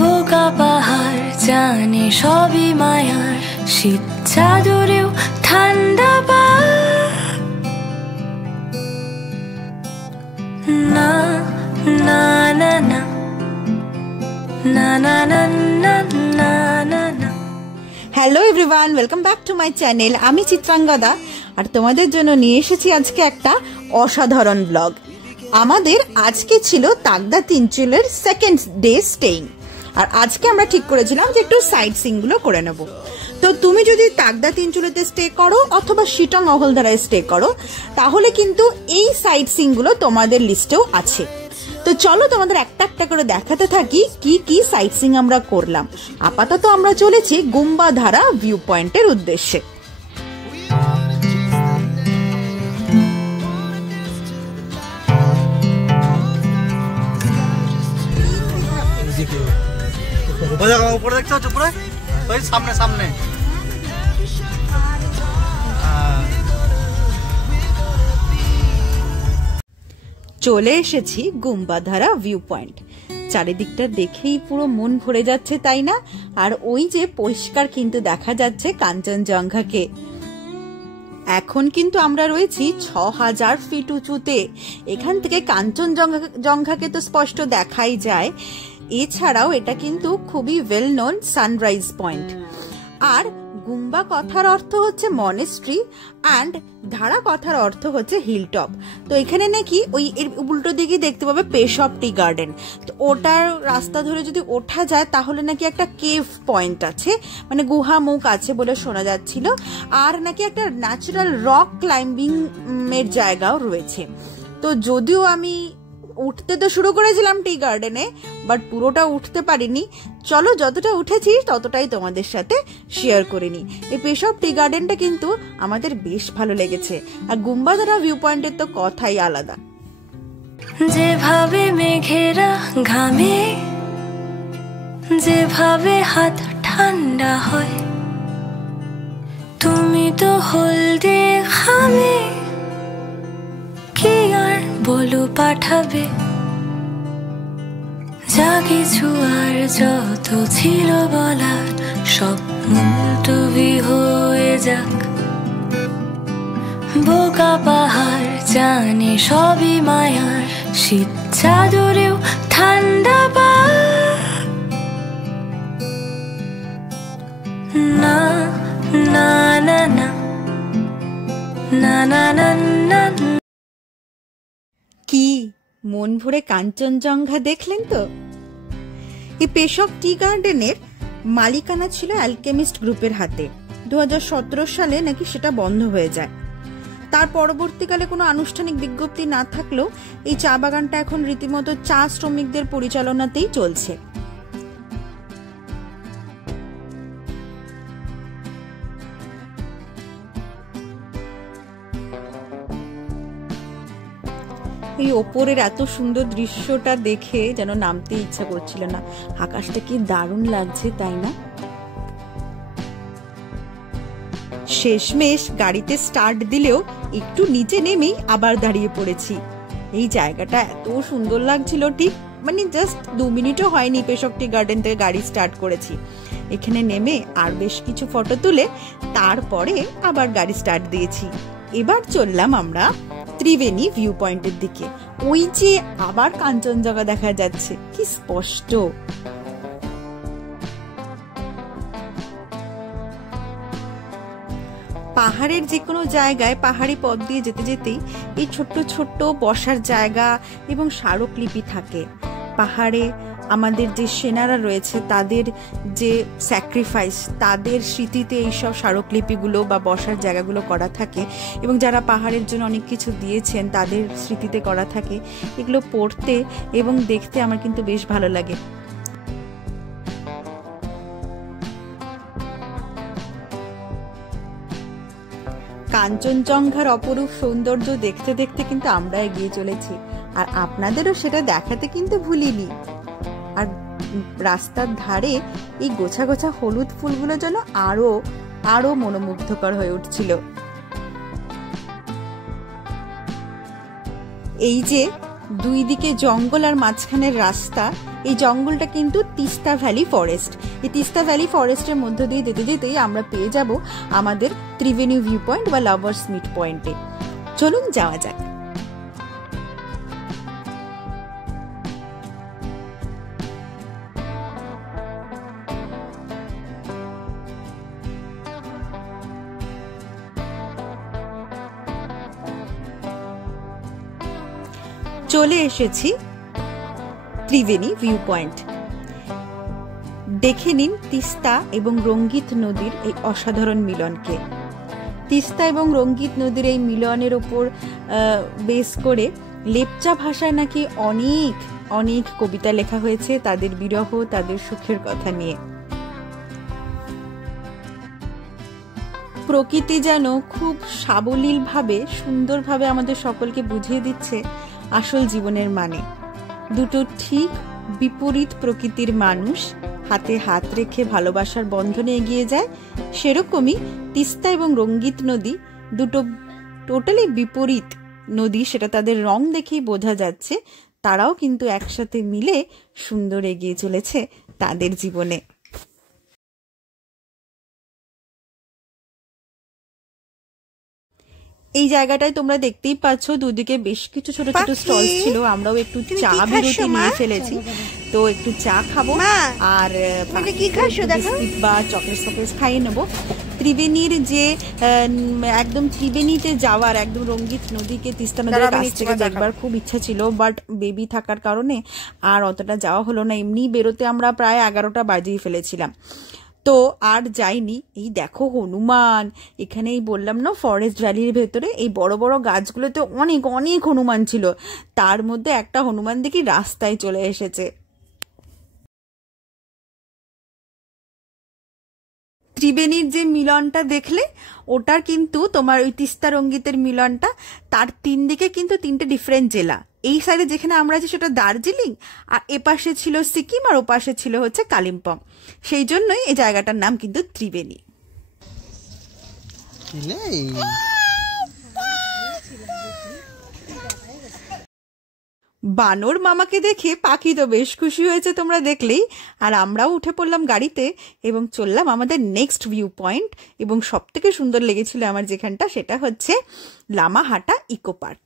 বোকা পাহাড় জানে সবই মায়ার, শীত চাদরেও ঠান্ডা পা না না না না না না না না না না না। Hello everyone, welcome back to my channel. আমি চিত্রাঙ্গদা আর তোমাদের জন্য নিয়ে এসেছি আজকে একটা অসাধারণ ব্লগ। আমাদের আজকে ছিল তাগদা তিনচুলের সেকেন্ড ডে স্টেইং, আর আজকে আমরা ঠিক করেছিলাম যে একটু সাইট সিইং গুলো করে নেব। তো তুমি যদি তাগদা তিনচুলেতে স্টে করো অথবা শিটং অহলদারায় স্টে করো, তাহলে কিন্তু এই সাইট সিইং গুলো তোমাদের লিস্টেও আছে। তো চলো তোমাদের একটা একটা করে দেখাতে থাকি কি কি সাইট সিইং আমরা করলাম। আপাতত আমরা চলেছি গুম্বাধারা ভিউ পয়েন্টের উদ্দেশ্যে। উপরে দেখতে হচ্ছে, উপরে ওই সামনে সামনে। চলে এসেছি গুম্বাধারা ভিউ পয়েন্ট। চারিদিকটা দেখেই পুরো মন ভরে যাচ্ছে, তাই না? আর ওই যে পরিষ্কার কিন্তু দেখা যাচ্ছে কাঞ্চনজঙ্ঘাকে। এখন কিন্তু আমরা রয়েছি ৬০০০ ফিট উঁচুতে। এখান থেকে কাঞ্চনজঙ্ঘাকে তো স্পষ্ট দেখাই যায়। এছাড়াও এটা কিন্তু খুবই ওয়েল নোন সানরাইজ পয়েন্ট। আর গুম্বা কথার অর্থ হচ্ছে মনেস্ট্রি অ্যান্ড ধারা কথার অর্থ হচ্ছে হিল টপ। তো এখানে নাকি ওই এর উল্টো দিকে দেখতে পাবে পেশপ টি গার্ডেন। তো ওটার রাস্তা ধরে যদি ওঠা যায় তাহলে নাকি একটা কেভ পয়েন্ট আছে, মানে গুহা মুখ আছে বলে শোনা যাচ্ছিল। আর নাকি একটা ন্যাচারাল রক ক্লাইম্বিং এর জায়গাও রয়েছে। তো যদিও আমি উঠতে তো শুরু করেছিলাম টি গার্ডেনে, বাট পুরোটা উঠতে পারিনি। চলো যতটা উঠেছি ততটাই তোমাদের সাথে শেয়ার করে নি। এই পেশপ টি গার্ডেনটা কিন্তু আমাদের বেশ ভালো লেগেছে। আর গুম্বাধারা ভিউ পয়েন্টের তো কথাই আলাদা। যেভাবে মেঘেরা ঘামে, যেভাবে হাত ঠান্ডা হয়, তুমি তো হলদে খামে, কি আর বলো পাঠাবে। যা কিছু আর যত ছিল বলার সব মুলতবি হয়ে যাক। বোকা পাহাড় জানে সবই মায়ার, শীত চাদরেও ঠান্ডা পা না না না না না না না না। কি মন ভরে কাঞ্চনজঙ্ঘা দেখলেন তো? এই পেশপ টি গার্ডেনের মালিকানা ছিল অ্যালকেমিস্ট গ্রুপের হাতে। 2017 সালে নাকি সেটা বন্ধ হয়ে যায়। তার পরবর্তীকালে কোনো আনুষ্ঠানিক বিজ্ঞপ্তি না থাকলেও এই চা বাগানটা এখন রীতিমতো চা শ্রমিকদের পরিচালনাতেই চলছে। এই ওপরের এত সুন্দর দৃশ্যটা দেখে যেন নামতে ইচ্ছা করছিল না। আকাশটা কি দারুণ লাগছে, তাই না? শেষমেশ গাড়িতে স্টার্ট দিলেও একটু নিচে নেমেই আবার দাঁড়িয়ে পড়েছি। এই জায়গাটা এত সুন্দর লাগছিল, ঠিক মানে জাস্ট 2 মিনিটও হয়নি পেশপ টি গার্ডেন থেকে গাড়ি স্টার্ট করেছি। এখানে নেমে আর বেশ কিছু ফটো তুলে তারপরে আবার গাড়ি স্টার্ট দিয়েছি। এবার চললাম আমরা ত্রিবেণী ভিউ পয়েন্টের দিকে। ওই যে আবার কাঞ্চনজঙ্ঘা দেখা যাচ্ছে, কি স্পষ্ট। পাহাড়ের যে কোনো জায়গায় পাহাড়ি পথ দিয়ে যেতে যেতেই এই ছোট্ট ছোট্ট বসার জায়গা এবং স্মারকলিপি থাকে। পাহাড়ে আমাদের যে সেনারা রয়েছে তাদের যে স্যাক্রিফাইস, তাদের স্মৃতিতে এইসব স্মারকলিপিগুলো বা বসার জায়গাগুলো করা থাকে, এবং যারা পাহাড়ের জন্য অনেক কিছু দিয়েছেন তাদের স্মৃতিতে করা থাকে। এগুলো পড়তে এবং দেখতে আমার কিন্তু বেশ ভালো লাগে। কাঞ্চনজঙ্ঘার অপরূপ সৌন্দর্য দেখতে দেখতে কিন্তু আমরা এগিয়ে চলেছি, আর আপনাদেরও সেটা দেখাতে কিন্তু ভুলিনি। আর রাস্তার ধারে এই গোছা গোছা হলুদ ফুলগুলো যেন আরো আরো মনোমুগ্ধকর হয়ে উঠছিল। এই যে দুই দিকে জঙ্গল আর মাঝখানের রাস্তা, এই জঙ্গলটা কিন্তু তিস্তা ভ্যালি ফরেস্ট। এই তিস্তা ভ্যালি ফরেস্টের মধ্য দিয়ে যেতে যেতেই আমরা পেয়ে যাব আমাদের ত্রিবেণী ভিউ পয়েন্ট বা লাভার্স মিট পয়েন্টে। চলুন যাওয়া যাক। চলে এসেছি ত্রিবেণী ভিউ পয়েন্ট। দেখে নিন তিস্তা এবং রঙ্গিত নদীর এই অসাধারণ মিলনকে। তিস্তা এবং রঙ্গিত নদীর এই মিলনের ওপর বেস করে লেপচা ভাষায় নাকি অনেক অনেক কবিতা লেখা হয়েছে তাদের বিরহ, তাদের সুখের কথা নিয়ে। প্রকৃতি যেন খুব সাবলীলভাবে সুন্দরভাবে আমাদের সকলকে বুঝিয়ে দিচ্ছে আসল জীবনের মানে। দুটো ঠিক বিপরীত প্রকৃতির মানুষ হাতে হাত রেখে ভালোবাসার বন্ধনে এগিয়ে যায়, সেরকমই তিস্তা এবং রঙ্গিত নদী দুটো টোটালি বিপরীত নদী, সেটা তাদের রং দেখেই বোঝা যাচ্ছে। তারাও কিন্তু একসাথে মিলে সুন্দর এগিয়ে চলেছে তাদের জীবনে। এই জায়গাটায় তোমরা দেখতেই পাচ্ছ দুদিকে বেশ কিছু ছোট ছোট স্টল ছিল। আমরাও একটু চা বিরতি নিয়ে ফেলেছি, তো একটু চা খাবো আর বিস্কিট বা চকলেট খাইয়ে নেবো। ত্রিবেণীর যে একদম ত্রিবেণীতে যাওয়ার একদম রঙ্গিত নদীকে তিস্তা নদীর কাছ থেকে দেখবার খুব ইচ্ছা ছিল, বাট বেবি থাকার কারণে আর অতটা যাওয়া হলো না। এমনি বেরোতে আমরা প্রায় 11টা বাজিয়ে ফেলেছিলাম, তো আর যাইনি। এই দেখো হনুমান, এখানেই বললাম না ফরেস্ট ভ্যালির ভেতরে এই বড় বড় গাছগুলোতে অনেক অনেক হনুমান ছিল, তার মধ্যে একটা হনুমান দেখি রাস্তায় চলে এসেছে। ত্রিবেণীর যে মিলনটা দেখলে ওটার কিন্তু তোমার ওই তিস্তা রঙ্গিতের মিলনটা, তার 3 দিকে কিন্তু 3টে ডিফারেন্ট জেলা। এই সাইডে যেখানে আমরা আছি সেটা দার্জিলিং, আর এপাশে ছিল সিকিম, আর ওপাশে ছিল হচ্ছে কালিম্পং। সেই জন্যই এই জায়গাটার নাম কিন্তু ত্রিবেণী। বানর মামাকে দেখে পাখি তো বেশ খুশি হয়েছে, তোমরা দেখলেই। আর আমরাও উঠে পড়লাম গাড়িতে এবং চললাম আমাদের নেক্সট ভিউ পয়েন্ট। এবং সব থেকে সুন্দর লেগেছিল আমার যেখানটা, সেটা হচ্ছে লামাহাটা ইকো পার্ক।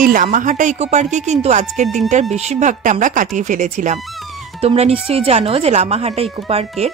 এই লামাহাটা ইকো পার্কে কিন্তু আজকের দিনটার বেশিরভাগটা আমরা কাটিয়ে ফেলেছিলাম। তোমরা নিশ্চয়ই জানো যে লামাহাটা ইকো পার্কের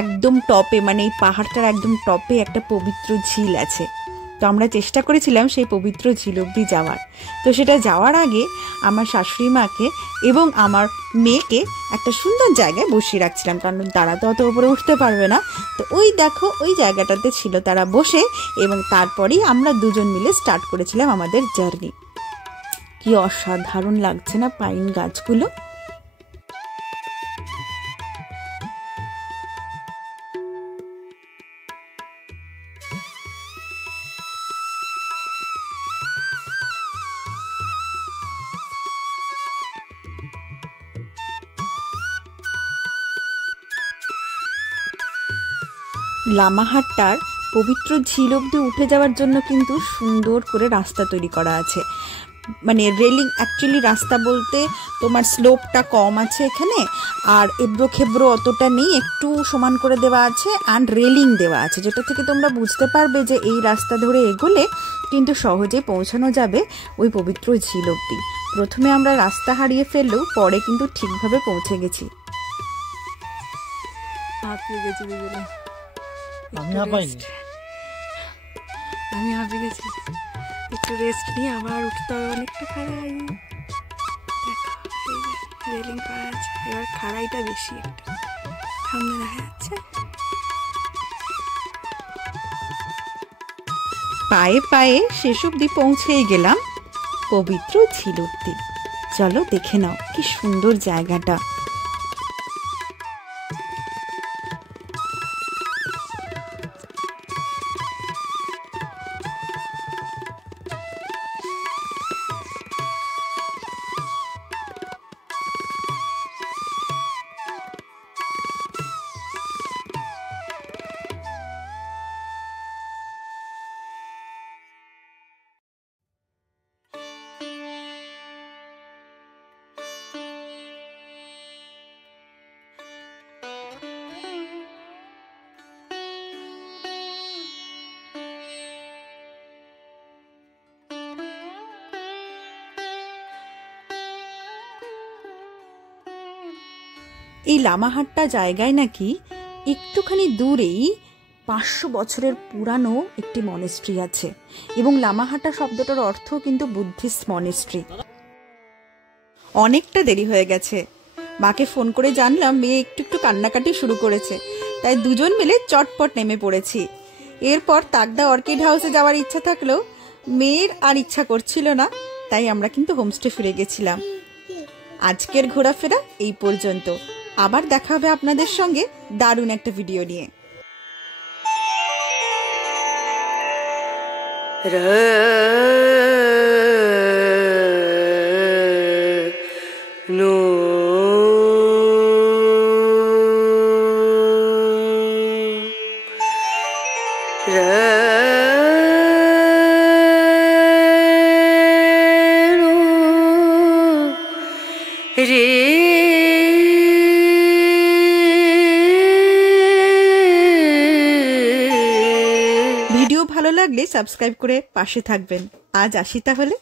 একদম টপে, মানে এই পাহাড়টার একদম টপে একটা পবিত্র ঝিল আছে। তো আমরা চেষ্টা করেছিলাম সেই পবিত্র ঝিল অবধি যাওয়ার। তো সেটা যাওয়ার আগে আমার শাশুড়ি মাকে এবং আমার মেয়েকে একটা সুন্দর জায়গায় বসিয়ে রাখছিলাম, কারণ তারা তো অত উপরে উঠতে পারবে না। তো ওই দেখো ওই জায়গাটাতে ছিল তারা বসে, এবং তারপরেই আমরা দুজন মিলে স্টার্ট করেছিলাম আমাদের জার্নি। কি অসাধারণ লাগছে না পাইন গাছগুলো। লামাহাট্টার পবিত্র ঝিল অবধি উঠে যাওয়ার জন্য কিন্তু সুন্দর করে রাস্তা তৈরি করা আছে। মানে রেলিং, অ্যাকচুয়ালি রাস্তা বলতে তোমার স্লোপটা কম আছে এখানে, আর এবড়ো খেবড়ো অতটা নেই, একটু সমান করে দেওয়া আছে, অ্যান্ড রেলিং দেওয়া আছে, যেটা থেকে তোমরা বুঝতে পারবে যে এই রাস্তা ধরে এগোলে কিন্তু সহজে পৌঁছানো যাবে ওই পবিত্র ঝিল অবধি। প্রথমে আমরা রাস্তা হারিয়ে ফেললেও পরে কিন্তু ঠিকভাবে পৌঁছে গেছি। আমি হাঁপিয়ে গেছি, একটু রেস্ট নিয়ে আবার উঠতে হবে অনেকটা। খাড়াই দেখো, রেলিং করা আছে, এবার খাড়াইটা বেশি একটা। সামনে দেখা যাচ্ছে। পায়ে পায়ে শেষ অব্দি পৌঁছেই গেলাম পবিত্র ঝিলুর দ্বীপ। চলো দেখে নাও কি সুন্দর জায়গাটা। এই লামাহাট্টা জায়গায় নাকি একটুখানি দূরেই 500 বছরের পুরানো একটি মনেস্ট্রি আছে, এবং লামাহাট্টা শব্দটার অর্থ কিন্তু বুদ্ধিস্ট মনেস্ট্রি। অনেকটা দেরি হয়ে গেছে, মাকে ফোন করে জানলাম মেয়ে একটু একটু কান্নাকাটি শুরু করেছে, তাই দুজন মিলে চটপট নেমে পড়েছি। এরপর তাকদা অর্কিড হাউসে যাওয়ার ইচ্ছা থাকলেও মেয়ের আর ইচ্ছা করছিল না, তাই আমরা কিন্তু হোমস্টে ফিরে গেছিলাম। আজকের ঘোরাফেরা এই পর্যন্ত, আবার দেখা হবে আপনাদের সঙ্গে দারুণ একটা ভিডিও নিয়ে। ভিডিও ভালো লাগলে সাবস্ক্রাইব করে পাশে থাকবেন। আজ আসি তাহলে।